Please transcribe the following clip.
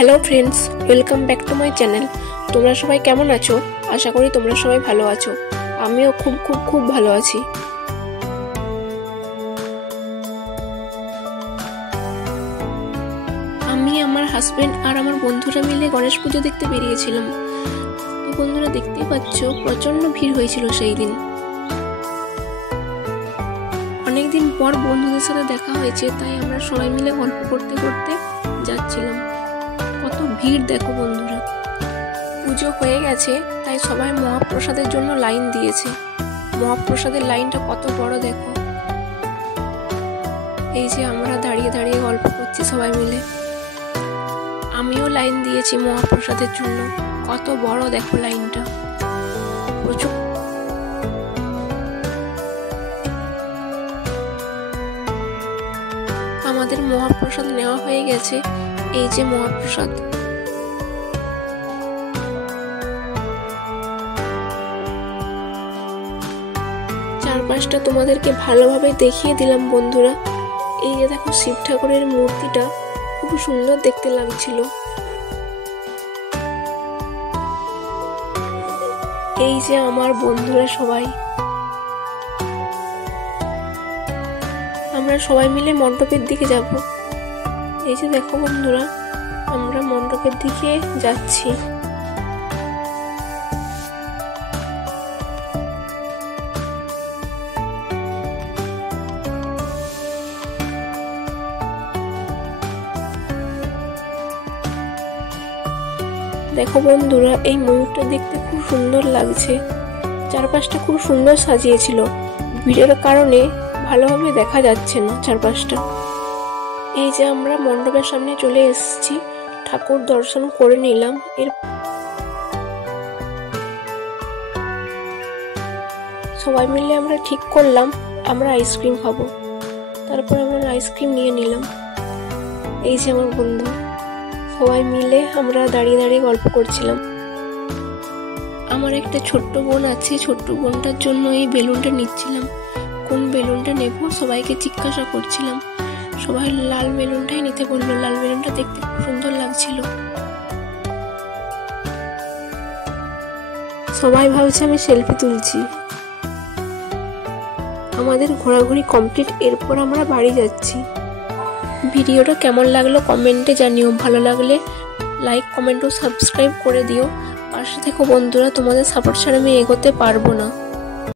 Hello friends, welcome back to my channel. তোমরা সবাই কেমন আছো? আশা করি তোমরা সবাই ভালো আছো। আমিও খুব খুব খুব ভালো আছি। আমি, আমার হাজবেন্ড আর আমার বন্ধুরা মিলে গণেশ পুজো দেখতে বেরিয়েছিলাম। তো বন্ধুরা, দেখতেই পাচ্ছ প্রচন্ড ভিড় হয়েছিল সেই দিন। অনেকদিন পর বন্ধুদের সাথে দেখা হয়েছে, তাই আমরা সবাই মিলে গল্প করতে করতে যাচ্ছিলাম। কত ভিড় দেখো বন্ধুরা। পুজো হয়ে গেছে, তাই সবাই মহাপ্রসাদের জন্য লাইন দিয়েছে। মহাপ্রসাদের লাইনটা কত বড় দেখো। এই যে আমরা দাঁড়িয়ে দাঁড়িয়ে গল্প করছি সবাই মিলে। আমিও লাইন দিয়েছি মহাপ্রসাদের জন্য। কত বড় দেখো লাইনটা, প্রচুর। আমাদের মহাপ্রসাদ নেওয়া হয়ে গেছে। এই যে মহাপ্রসাদ। চারপাশটা তোমাদেরকে ভালোভাবে দেখিয়ে দিলাম বন্ধুরা। এই যে দেখো, শিব ঠাকুরের মূর্তিটা খুব সুন্দর দেখতে লাগছিল। এই যে আমার বন্ধুরা সবাই, আমরা সবাই মিলে মণ্ডপের দিকে যাব। এই যে দেখো বন্ধুরা, আমরা মণ্ডপের দিকে যাচ্ছি। দেখো বন্ধুরা, এই ময়ূরটা দেখতে খুব সুন্দর লাগছে। চারপাশটা খুব সুন্দর সাজিয়েছিল। ভিড়ের কারণে ভালোভাবে দেখা যাচ্ছে না চারপাশটা। এই যে আমরা মণ্ডপের সামনে চলে এসেছি, ঠাকুর দর্শন করে নিলাম। সবাই মিলে আমরা ঠিক করলাম আমরা আইসক্রিম খাবো। তারপর আমরা আইসক্রিম নিয়ে নিলাম। এই যে আমার বন্ধু, সবাই মিলে আমরা দাঁড়িয়ে দাঁড়িয়ে গল্প করছিলাম। আমার একটা ছোট্ট বোন আছে, ছোট্ট বোনটার জন্য এই বেলুনটা নিচ্ছিলাম। কোন বেলুনটা নেব সবাইকে জিজ্ঞাসা করছিলাম। সবাই লাল বেলুনটাই নিতে বললো। লাল বেলুনটা দেখতে খুব সুন্দর লাগছিল। সবাই ভাবছে আমি সেলফি তুলছি। আমাদের ঘোরাঘুরি কমপ্লিট। এরপর আমরা বাড়ি যাচ্ছি। ভিডিওটা কেমন লাগলো কমেন্টে জানিও। ভালো লাগলে লাইক, কমেন্ট ও সাবস্ক্রাইব করে দিও। পাশে থেকো বন্ধুরা, তোমাদের সাপোর্ট ছাড়া আমি এগোতে পারবো না।